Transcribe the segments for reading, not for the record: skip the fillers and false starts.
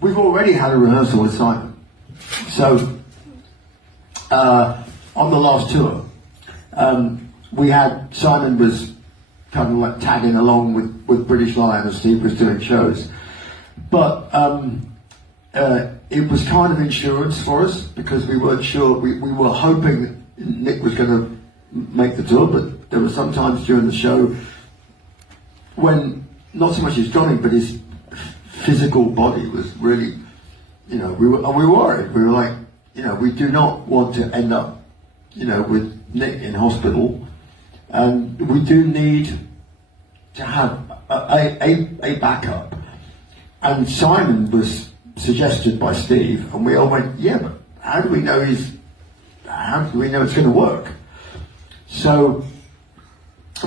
we've already had a rehearsal with Simon. So, on the last tour, Simon was kind of like tagging along with British Lion as Steve was doing shows. But it was kind of insurance for us because we weren't sure, we were hoping Nick was going to make the tour, but there were some times during the show when not so much his drumming, but his physical body was really, we were worried. We were like, we do not want to end up, with Nick in hospital, and we do need to have a backup. And Simon was suggested by Steve, and we all went, yeah, but how do we know it's going to work? So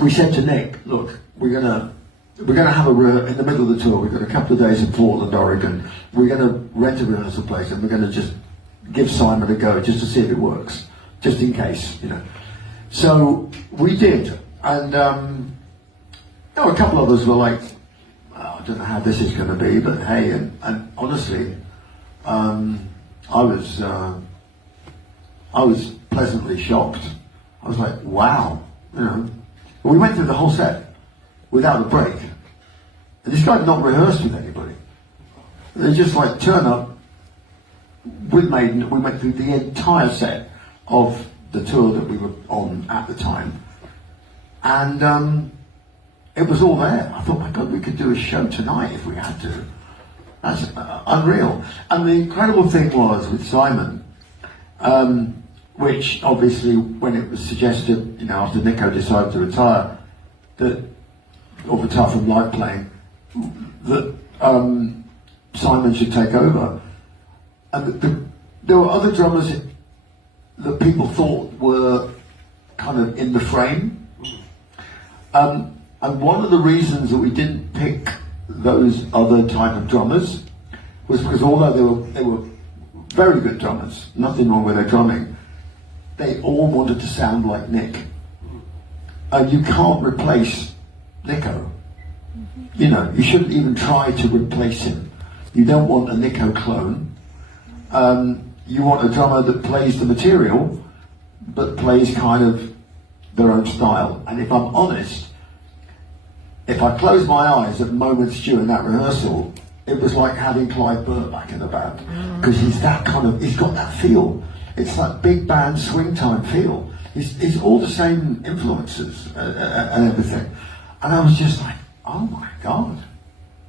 we said to Nick, look, we're gonna have in the middle of the tour, we've got a couple of days in Portland, Oregon. We're gonna rent a rehearsal place and we're gonna just give Simon a go just to see if it works, just in case, So we did, and a couple of us were like, I don't know how this is going to be, but hey, and honestly, I was pleasantly shocked. I was like, wow, We went through the whole set without a break. And this guy had not rehearsed with anybody. They just like turn up with Maiden. We went through the entire set of the tour that we were on at the time. And it was all there. I thought, my God, we could do a show tonight if we had to. That's unreal. And the incredible thing was with Simon, which obviously when it was suggested, after Nico decided to retire, or retire from live playing, that Simon should take over. And there were other drummers that people thought were kind of in the frame. And one of the reasons that we didn't pick those other type of drummers was because although they were very good drummers, nothing wrong with their drumming, they all wanted to sound like Nick. And you can't replace Nico. You shouldn't even try to replace him. You don't want a Nico clone. You want a drummer that plays the material, but plays kind of their own style. And if I'm honest, if I close my eyes at moments during that rehearsal, it was like having Clive Burr back in the band. Because he's got that feel. It's that big band swing time feel. It's all the same influences and everything. And I was just like, oh my God,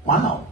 wow.